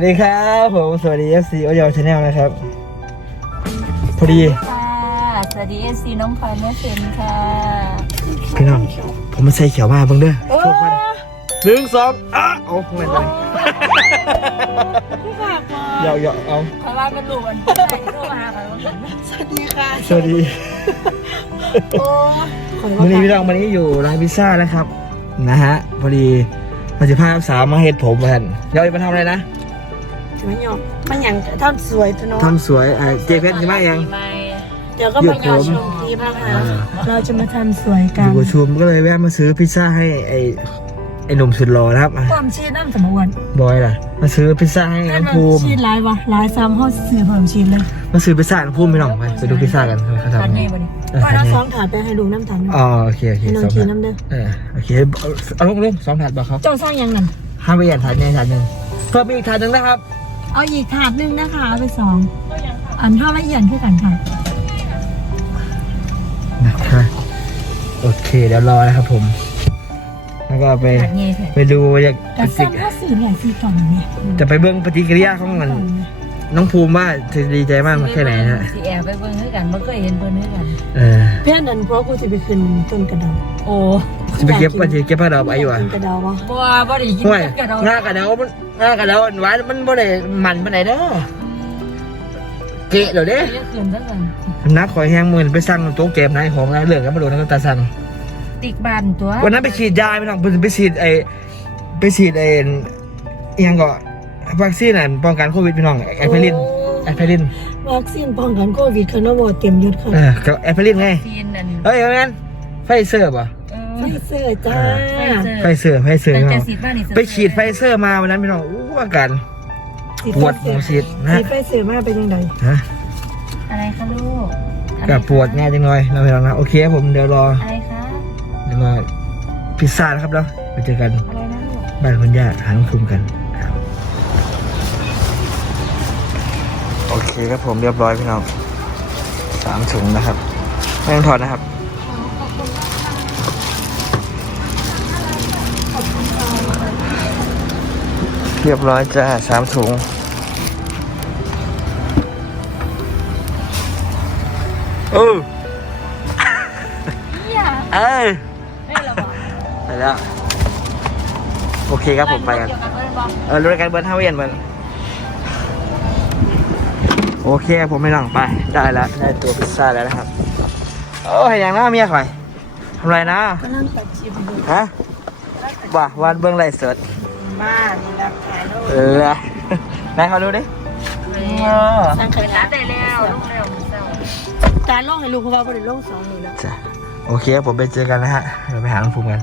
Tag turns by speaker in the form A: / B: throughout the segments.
A: วัสดีครับผม สวัสดี FC โอเยาวชาแนลนะครับ พอดี
B: ค่ะสวัสดีเอซีน้องพลอยเมื่อเซนค่ะ
A: พี่น้องผมมาใส่เขียวมาเบิ่งเด้อ
B: โอ้
A: โชคมันหนึ่งสองอะเอาเหมือนเลย
B: พี่ฝากมา
A: เยาเยาเอา
B: เพราะว่าเป็นลูกอันใส่โทรมาหากันสวัสดีค่ะ
A: สวัสดี
B: โอ้
A: วันนี้พี่น้องวันนี้อยู่ร้านพิซซ่านะครับ นะฮะ พอดีมาสิภาพสาวมาเฮ็ดผมกันเดี๋ยวมาทำอะไรนะ
C: มันหยอกมันหยังทำสวยตัวเน้อง
A: ทำสวยอะเจเพชรใช่ไหมยัง
B: ไม่
C: เดี๋ยวก็มาหยอกชมคลิปนะคะเราจะมาทำสวย
A: อ
C: กัน
A: ยู่ประชุมก็เลยแวะมาซื้อพิซซ่าให้ไอไอหนุ่มสุดหล่อนะครับอะ
C: ความชีสน้ำสมวน
A: บอยล่ะ มาซื้อพิซซ่าให้น้องภูมิ
C: ชีสลายวะลายซ้ำห้องสื่อความชีสเลย
A: มาซื้อพิซซ่าน้องภูมิพี่น้องไปไปดูพิซซ่ากันเขา
B: ตอน
A: ทำไง
B: นี้วันนี้
A: เออ
C: ว่า
A: ทำ
C: เรา
A: ไง
C: สองถาดไปให้ลุงน้ำตาล
A: อ๋อโอเคโอเค
C: ให้น้อ
A: ส
C: ง
A: อง
C: ที
A: ถาด
C: น้ำเด้อ
A: เออโอเคเอาเอาลงลงสองถาดบอกเขา
C: เจ้าสร้างยังนั่น
A: ห้ามไปเอียนถาดใหญ่ถาดหนึ่งเพิ่มอีกถาดหนึ่งนะครับ
C: เอาอีกถาดหนึงนะคะเอาไปสองอันเท่าละเอียดคือกันค่ะ
A: นะคะ โอเคเดี๋ยวรอนะครับผม แล้วก็ไป
B: หัดเงี้ยเถอะ
A: ไปดูอยาก
C: แต่ซ้ำห้าสื่อเนี่ยสี่กล่องเนี่ย
A: จะไปเบื้องปฏิกิริยาของมันน้ องภูมิว่าจะดีใจมากแค่ไหนนะ
B: สีแอบไปเบิ่งด้วยกันไม่เคยเห็นเบิ่งด้วยกัน
A: เออ
C: เพื่อนนั่นเพราะกูจะไปขึ้นต้นกระเดา
B: โอ้
A: จะไปเก็บว่าจะเก็บผ้าดอกไอ้วะ
C: ต้นกระเดาวะ
B: บัวบ่ได้กิน
A: ห่วย
B: กระดอง
A: งากระเดามันงากระเดาอันหวานมันบ่ได้มันปานไหนเด้อเกะเดี๋ยวเด้
B: เยอะขึ้นซะกัน
A: นักขอยแห้งมือไปสั่งโต๊ะเกมนายของนายเรื่องกันมาโดนนักตาสั่ง
B: ติกบานตัว
A: วันนั้นไปฉีดยาไปทางไปฉีดไอไปฉีดไออิหยังก็ วัคซีนอะป้องกันโควิดพี่น้องแอปเปิลินแอปเปิลิน
C: วัคซีนป้องกันโควิดคาร์โนวเต็มยศค่ะ
A: เออกับแอปเปิลินไง
B: ซีนนั่น
A: เฮ้ยเอางั้นไฟเซอร์ป่ะ
B: เอ
C: ไฟ
B: อ
C: เซอร์จ้า
A: ไฟเซอร์ไฟเซอร์
B: แต่
A: พี่น้
B: จะ
A: อง
B: สีบ้านนี่
A: ไปฉีดไฟเซอร์มาวันนั้นพี่น้องอู้อาการปวดหัวฉีดนะ
C: ฉีดไฟเซอร์มาเป็นยังไง
A: ฮะ
B: อะไรคะลูก
A: กับปวดง่ายจังเลยเราพี่น้องนะโอเคครับผมเดี๋ยวรอ
B: อะไรคะ
A: เดี๋ยวรอพิซซ่านะครับแล้วไปเจอกัน
B: อะไรนะลูก
A: บ้านคุณย่าหาน้องภูมิกัน ครับโอเคครับผมเรียบร้อยพี่น้องสามถุงนะครับ ไม่ต้องถอดนะครับเรียบร้อยจ้าสามถุงเออ
B: อย่า
A: เออ
B: ไม่ระวัง
A: ไปแล้ว โอเคครับผมไปกัน
B: เกี่ยวกับเรื่องบอล
A: เออรายการเบิร์นห้าเวียนเบิร์น โอเคผมไม่นั่งไปได้แล้วได้ตัวพิซซ่าแล้วนะครับโอ้ยอย่างน้าเมียข่อยทำไรนะ
C: ก็นั่งตัดชิมดู
A: ฮะว่าวันเบื้องไรเสิร์ช
C: บ้านนี่ราคาแล้ว
A: เออไหนเขาดูดิเออ
C: สั่งข
B: เปิด
C: นา
B: ร้า
C: ด
B: นได้แล้วลูกเร็วเจ้า
C: จานล่องให้ลูกเพราะว่าบริโลกสองนี่แล้ว
A: จ้ะโอเคผมไปเจอกันนะฮะเดี๋ยวไปหาน้องภูมิกัน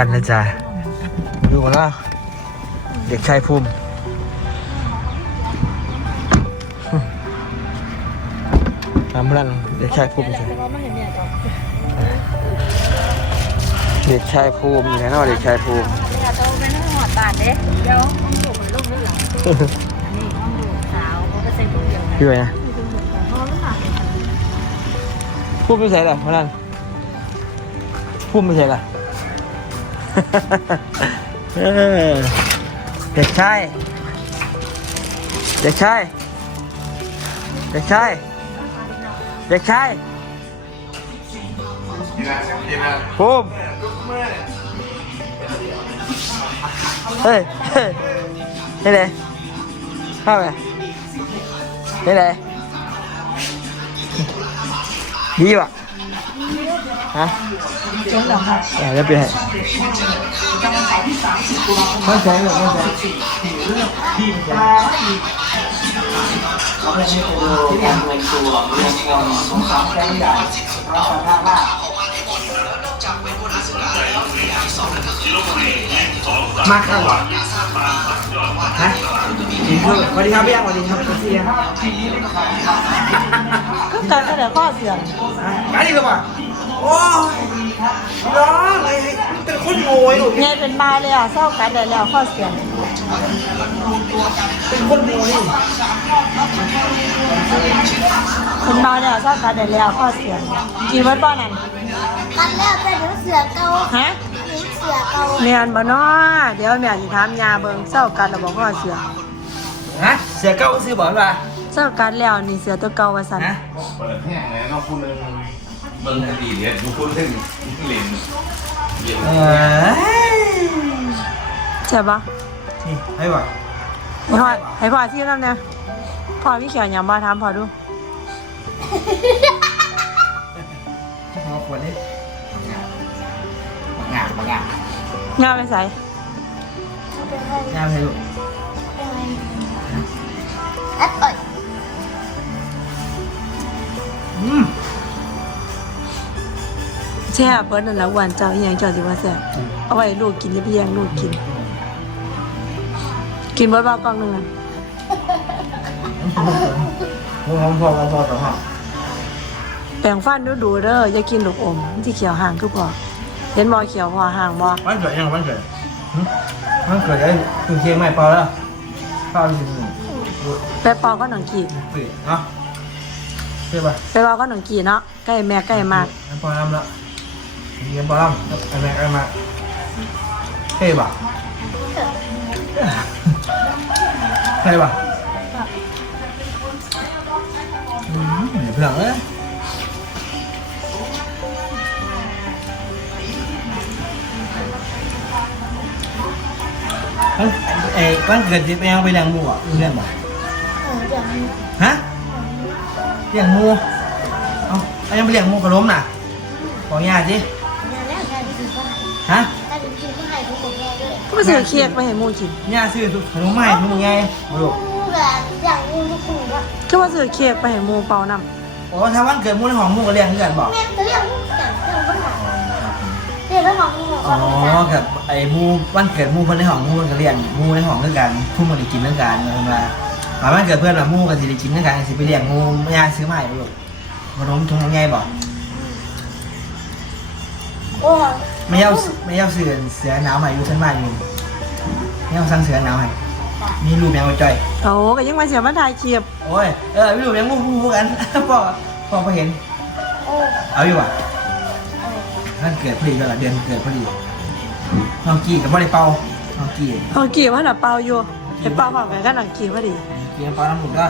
A: านแล้วจ้ะดูกันนะเด็กชายภูมิทำรันเด็กชายภูมิใช่เด็กชายภูมิแน่นอนเด็กชายภูมิ
B: อย่าโตเป็นหัวบาดเด้เดี๋ยวห้องลูกมันลูกด้วยหรออันนี้ห้องลูกสาวเขาก็เซ็นทุกอย่างนะ
A: พี่ไว้นะภูมิไม่ใช่เหรอพนันภูมิไม่ใช่เหรอ เออเด็กชายเด็กชายเด็กชายเด็กชายภูมิเฮ้ยเฮ้ยนี่เลยเข้าไปนี่เลยดีว่ะ ฮะ
C: จนหรอคะ
A: อย่าจะเป็นไงไม่ใช่หรอกไม่ใช่มากครับฮะสวัสดีครับพี่ยังสวัสดีครับพี่ยัง
C: ก็การกระเดข้อเสียง
A: มาดิครับ โอ้ยพี่น้องไอ้ไอ้เป็นคนโง่อยู่
C: ไงเป็นบาเลยอะเศร้ากันได้แล้วข้อเสียง
A: เป็นคนโง่นี่
C: เป็นบาเลยอะเศร้ากันได้แล้วข้อเสียงกินวัดบ้านนั่น
B: กันแล้วแต่หนูเสือเก่า
C: ฮะ
B: หนูเสือเก่า
C: เมียนบ่เนาะเดี๋ยวแม่สิถามยาเบิ่งเศร้ากันแล้วบอกข้อเสียง
A: ฮะเสียเก้าซื้อบอกว่า
C: เศร้ากันแล้วนี่เสือตัวเก่าว่าซั่น
A: ฮะ
D: เปิดแห้งแล้วเนาะคุณนึง เบิ่งอดีตเนี่ยดูคุณเล่นเล่นเยี่ยม
A: เออ
C: ใช่ปะ
A: นี่ให้บ่
C: ให้พ่อให้พ่อที่นั่นเนี่ยพ่อมีเขียวหยังมาถามพ่อดู
A: พอขวดนี่งามงาม
C: ย่าไปใส่
B: เป็นไง
A: งามให้ลูก
B: เป็นไงอัดเอ้ย
A: อืม
C: แช่เบิดนั่นแหละวันเจ้าอีหยังเจ้าสิว่าแซ่บเอาไว้ให้ลูกกินแล้วไปแย่งลูกกิน กินเบิดบ่ากล่องหนึงอะ
A: พอพอพอพอต่อห้อง
C: แปรงฟันดูดูๆเด้ออย่ากินลูกอมมันสิเขียวห่างคือพ่อเห็นบ่เขียวพอห่างบ่
A: วันเกิดยังวันเกิดหึวันเกิดไอ้คือเชียงใหม่เปล่าแล้วเปล่าจริง
C: ไปเปอก็หนังกี
A: ๆเปลี่ยนเนาะเชื่อป่ะ
C: ไปเปอก็หนังกีเนาะใกล้แม่ใกล้มาก
A: น้ำปลาล้ำละ มีน้ำปลาล้ำไอ้แม่ไอ้มาเท่ป่ะเท่ป่ะอืมเพื่อนเอ้ยเอ้ยเอ้ยวันเกิดที่ไปเอาไปเลี้ยงหมูอะเพื่อนบ่
B: เออเดี๋ยวนี้
A: ฮะเลี้ยงหมูเอาเอายังไปเลี้ยงหมูกระล้มน่ะ ขออนุญาตสิ
B: ก็ให้
A: ฮะ
B: งานดีก็ให้ทุกคนเลย
C: ก็ไปซื้อเค้กไปให้หมูกิน
A: ย่าซื้อขนมมาให้ทุกมึงไงมาลูก
B: กูแบบอย่างนี้ทุกคนก็
C: ก็ว่าซื้อเค้กไปให้หมูเป่านำ
A: โอ้ถ้าวันเกิดหมูในห้องหมูก็เลี้ยงเพื่อนบอก
B: แม่จะเรียกลูกอย่างเรื่องปัญหาเรียกแล้วมองมึงบอก
A: อ๋
B: ว่า
A: อกับไอ้หมูวันเกิดหมูคนในห้องหมูมันก็เลี้ยงหมูในห้องด้วยกันทุ่มมันได้กินด้วยกันมามามาวันเกิดเพื่อนว่าหมูก็สิได้กินด้วยกันสิไปเลี้ยงหมูย่าซื้อมาให้บ่ลูกขนมทงไงบอก
B: โอ้
A: ไม่เอาไม่เอาเสือเสือหนาวใหม่อยู่ชั้นบ้านอยู่ไม่เอาสั่งเสือหนาวให้มีรูปยังไงจ่อย
C: โอ้ก็ยังมาเสียมาถ่ายคลิป
A: โอ้ยเออพี่หนุ่มยังมูฟูฟูกันพ่อพ่อพอเห็น
B: โอ้
A: เอาอยู่อะนั่นเกิดพอดีก็เดือนเกิดพอดีน้องกี้กับพ่อได้เป่าน้องกี้
C: เอากี่ว่าน่ะเป่าอยู่ไปเป่าพร้อมกันก็หนังกีพอดี
A: กี้เป่าน้ำหมุนก็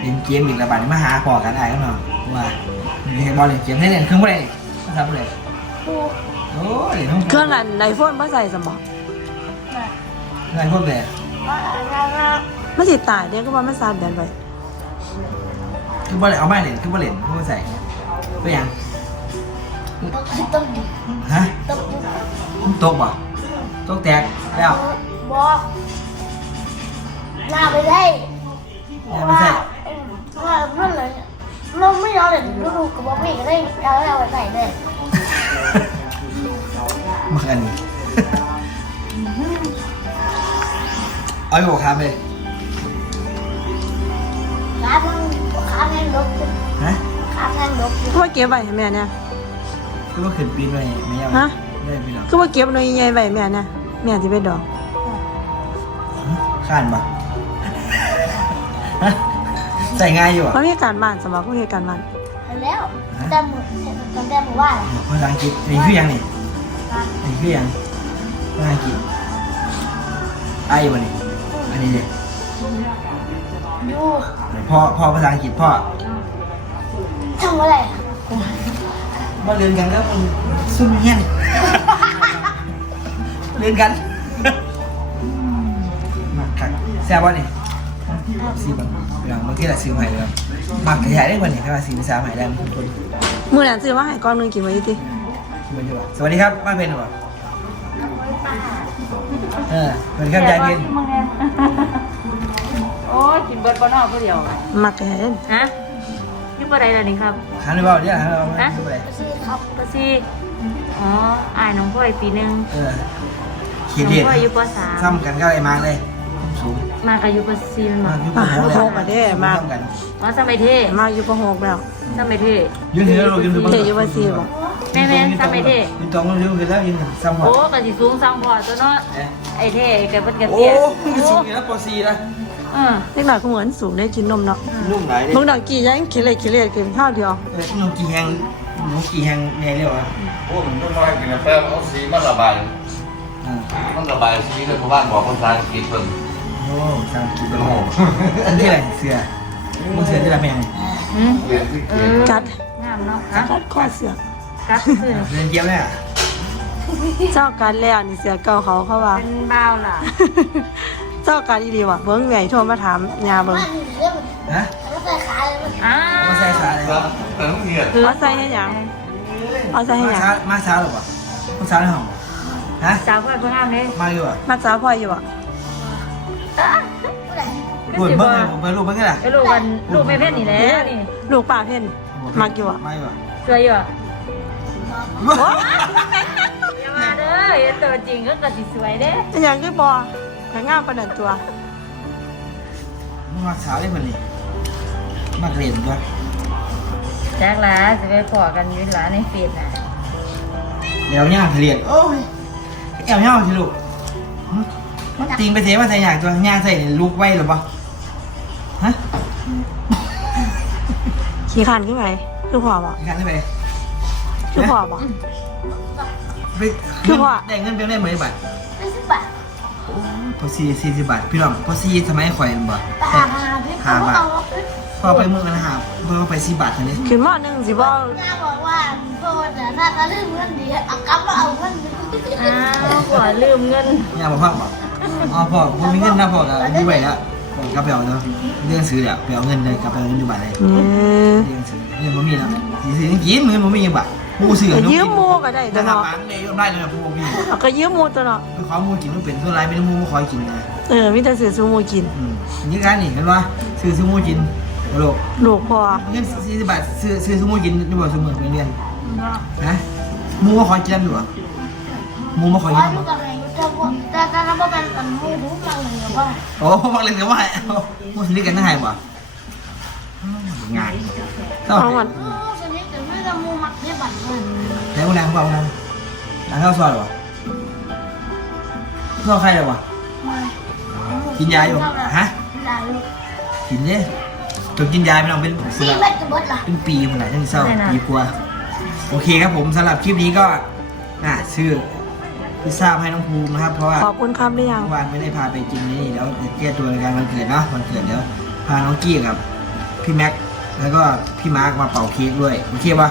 A: เล่นเกมอีกระบาดมาหาพอกันได้ก็หน่อยว่า เล่นบอลเล่นเกมให้เล่นเครื่องบ่ได้ทำเลย
B: กู
A: โอ้ยน้อง
C: เครื่องนั้นไอโฟนบ่ใส่สมอง
A: เงินพวกเลย
B: ว่าอะไมั
C: นสิตายเด้ก็ว่ามันซาดแบนไป
A: คือบ่เลยเอาไม่เล่นคือบ่เล่นคือบ่ใส่ไปยัง
B: ต้อง
A: ฮะ
B: ต้อง
A: ตกบ่ตกแตกแล้ว
B: บอกลาไปได้
A: ยังไม่ใช่
B: ว่าเพื่อนเลย เราไม่ยอมเลยดูดูกับบอกไม่ได้เราเอาไปใส่เลย
A: มากันนี่เอาอยู่ครับเลย
B: ขามึงขาแม่งลบ
A: ฮะ
B: ขาแม่งลบ
C: ก็ว่าเก็บไว้ให้แม่เนี่ย
A: คือว่าขึ้นปีนเลยไม่ยอม
C: ฮะ
A: ได้ปีนหรอก
C: ก็ว่าเก็บหน่อยใหญ่ไว้ให้แม่เนี่ยแม่สิไปดอก
A: ข้านปะฮะ ใส่ง่ายอยู่อะ
C: เพราะมีการบ้านสมองก็มีการบ้าน
B: แล้วแต่หมดแต่แต่หมดว่า
A: ภาษาอังกฤษนี่คือยังนี่นี่คือยังภาษาอังกฤษไอ้วะนี่อันนี้เลย
B: ดู
A: พ่อพ่อภาษาอังกฤษพ่อ
B: ทำอะไร
A: มาเรียนกันแล้วมันซุ่มเฮี้ยนเรียนกันมาคักแซ่บวะนี่ สีบางอย่างบางทีเราซื้อใหม่เลยมากขยายได้กว่านี้ครับสีภาษาใหม่ได้ทุกคน
C: มื้อนั้นซื้อมาให้กล่องหนึงกินไว้ติ
A: มาดูสวัสดีครับป้าเพนหรอเออสวัสดีครับยายเพน
E: โอ้ยกินเบิร์ดบอนอกผู้เดียว
C: มักแก่น
E: ฮะนี่บ่ได้แล้วนี่ครับ
A: ขันหรือเปล่าเนี่ยขันหรือเปล่า
E: ฮะ
A: ไม่เป็นไร
B: ซื้อครับ
E: ก็สิอ๋ออายน้องพ่อยปีหนึง
A: เออขี
E: น้
A: ด
E: อง
A: เด็ด
E: พ่อยอยู่ปสาม
A: ซ้ำกันก็ไอ้มาร์กเลยสูง
E: มากอายุปซีมันบอก
A: ยุคโหกกัน
E: อ๋อสมัยเท่
C: มาอยู่ประหกแล้ว
E: สมัยเท่
A: ยืนถือเรายืนถือ
C: เทอยู่ว่าซีบ่
E: แม่แม่สมัยเท่
A: ยืนตรงยืนถือแล้วยืนซ้ำหัว
E: โอ้กะสิสูงซ้ำพอตัวเนาะไอ้เท่กับเพิ่นกะ
A: โอ้
E: เตี้ย
A: ยสูงอยู่นะปอซีนะ
E: เออ
C: เล็กหน่อยก็เหมือนสูงได้กินนมเนาะ
A: นุ่มไหนดิ
C: มึงดอกกี่ยังคิเล็กคิเล็กกินข้าวเดียว
A: เออนุ่มกี่แหงนุ่มกี่แหงแน่เรียกว่า
D: โอ้มันต้องมากินกาแฟเอาสีมันระบาย
A: อ่า
D: มันระบายสีเลยเพราะว่าบอกภาษาอังกฤษเพิ่น
A: โอ้สามกิน
D: เป็นโห
A: อันที่อะไรเสือมึงเสือที่ไรแพง
E: หืม
D: เรียนที่
E: เอ
D: เกีย
E: อ
C: กัด
E: งามเนาะฮะ
C: กัดข้อเสือ
E: กัดคือ
A: เรียนเกี๊ยวเลยอะ
C: เจ้ากันแล้วนี่เสือเก่าเขาเขาว่า
E: เป็นบ้าวล่ะ
C: เจ้ากันดีๆว่ะเบิ้งใหญ่โทรมาถามยาเบิ้ง
A: ฮะ
E: อ้า
A: มาใส่ขาเลย
D: ครับแต่ต้องเรียน
C: เอาใส่ให้หยังเอาใส่ให้หยัง
A: มาช้าหรอวะมาช้าหรือเปล่าฮะ
E: สาวพ่อเพิ่งงามเลย
A: มาอยู่อะ
C: มาจ้าพ่ออยู่อะ
A: ปวดเบิ้งผมไปรูปเบิ้งกันล่ะ
E: ไอ้ลูกมันลูกไม่เพ่นนี่แหละนี่
C: ลูกป่าเพ่นมักอยู่อะ
A: มาอยู่อะ
E: สวยอยู่อะอย่ามาเด้อเห็นตัวจริงก็กะสิสวยเด้
C: เป็นหยังคือบ่แต่งามประดันตัว
A: มาช้าเลยคนนี้มาเรียนด้วย
E: แจ็คล่ะจะไปขอกันอยืนหลานในเฟซน่ะ
A: เดี๋ยวย่างเรียนโอ้ยแอวย่างทีลูก มันติงไปเสียมาใส่ย่างตัวย่างใส่ลูกไว้หรือเปล่าฮะ
C: ขี้ขันขึ้นไปคือพ่อบ่
A: งานได้ไป
C: คือพ่อบ่
A: ไป
C: คือว่า
A: ได้เงินเป็นได้เหมือนบาทพอซีสี่สิบบาทพี่น้องพอซีสมัยข่อยบ่ห้าบาทพอไปเมืองกันหาเพื่อไปสี่บาทเท่านี้
C: ขึ้นมอหนึ่งสิบ่
F: น้าบอกว่าโทษนะถ้าจะลืมเงินดีเอากลับมาเอาเงินดี
E: อ้าวขอลืมเงิน
A: ย่าบอกพ่อบอก อ๋อพ่อผมมีเงินนะพ่อแล้วมีไว้แล้วผมกลับไปเอาเนาะเรื่องซื้อแล้วไปเอาเงินเลยกลับไปเอาเงินอยู่บาทเลย
C: อืม
A: เรื่องซื้อเงินผมมีแล้วสีซื้อกินเงินผมมีบาทมูซื้อ
C: ก็ยืมหมูก็ได้
A: จะ
C: ตัวเนาะ
A: ทำมันเลยยอมได้เลยนะพวกพี่
C: เอาก็ยืมหมูตัวเนาะ
A: ไปขอมูกินมันเป็นส่วนไรไม่ได้มูมาคอยกินนะ
C: เออมีแต่ซื้อซูหมูกิน
A: อืมนี่การนี่เห็นว่าซื้อซื้อมูกินโลก
C: ลูกพ่อ
A: เงินสี่สิบบาทซื้อซื้อซื้อมูกินนี่บอกซื้อมือไปเรียนนะมูมาคอยกินอยู่อะมูมาคอย
F: ว่า
A: กิน
F: ลูกกับแม่ จะบอกแต่แต่เราเป็นอันมูรู้มาเลยว่า
A: โอ้มาเลยเดี๋ยวว่ามูสิลิกันได้ไงวะงานก็
C: เอามัน
F: โอ้ชนิดแต่ไม่จะมูมักได้บัตรเลย
A: แล้วกูนางกูนางนางเข้าซอยหรอวะซอยใครหรอวะกินยาอยู่ฮะ
F: ได้ลูก
A: กินเนี่ยจนกินยาไม่ต้องเป็นเสื
F: สี่
A: อ
F: เม็ดจะเบิดล่ะ
A: เป็นปีมันไหนทั้งเศร้าปีกว่าโอเคครับผมสำหรับคลิปนี้ก็อะชื่อ พิซซ่าให้น้องภูมินะครับ เพราะว่า
C: ขอบคุณครับหรือยัง
A: เมื่อวานไม่ได้พาไปกินนี่เดี๋ยวจะแก้ตัวในการวันเกิดเนาะวันเกิดเดี๋ยวพาน้องกี้กับพี่แม็กแล้วก็พี่มาร์กมาเป่าเค้กด้วยโอเคปะ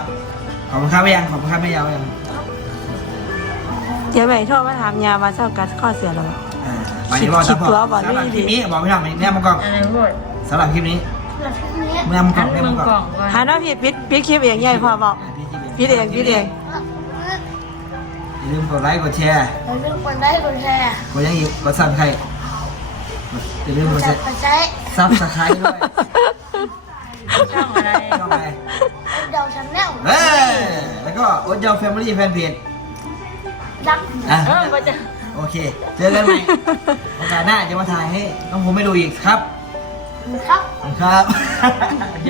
A: ขอบคุณครับไม่ยังขอบคุณครับไม่ยาวยัง
C: เดี๋ยวแม่โทรมาถามยาว่าเจ้ากัดข้อเสือแล้วบ่
A: อ่าไปเดี๋ยวรอ
C: คิ
A: ซั
C: ด
A: พพอ
C: ตัว
A: ร์ต
C: บ่
A: สำหรับ
C: นี่
A: คลิ
C: ดิ
A: ปนี้บอกพี่น้องแนบมังกร
E: อะไรพูด
A: สำหรับคลิปนี้
F: เหลือแค่นี้
A: แนบมังก
E: อั
A: ร
E: น
A: แนบ
E: มึ
A: มั
E: ง
A: งก
E: กล่
A: ร
E: องก่อน
C: หาหน้าผิดปิดปิดคลิปเองใหญ่พ่อบอก
A: อ่าพี่จิ
C: ปิดเองปิดเอง
A: อย่าลืมกดไลค์กดแชร์
F: เราเลือกคนได้คนแชร์
A: กดยังอีกกดซับสไครต์อย่าลืมกด
F: จัดปัจจัย
A: ซับสไครต์ด้วย
E: ช่องอะไร
A: ช่องอะไร
F: เดาชันแนล
A: เอ้ยแล้วก็โอ๊ตยาวแฟมิลี่แฟนเพจ
F: รัก
A: อะ
E: เออก็จะ
A: โอเค เจอกันใหม่โอกาสหน้าจะมาถ่ายให้น้องผมไม่ดูอีกครับ
F: ครับ
A: ขอบคุณครับโอเค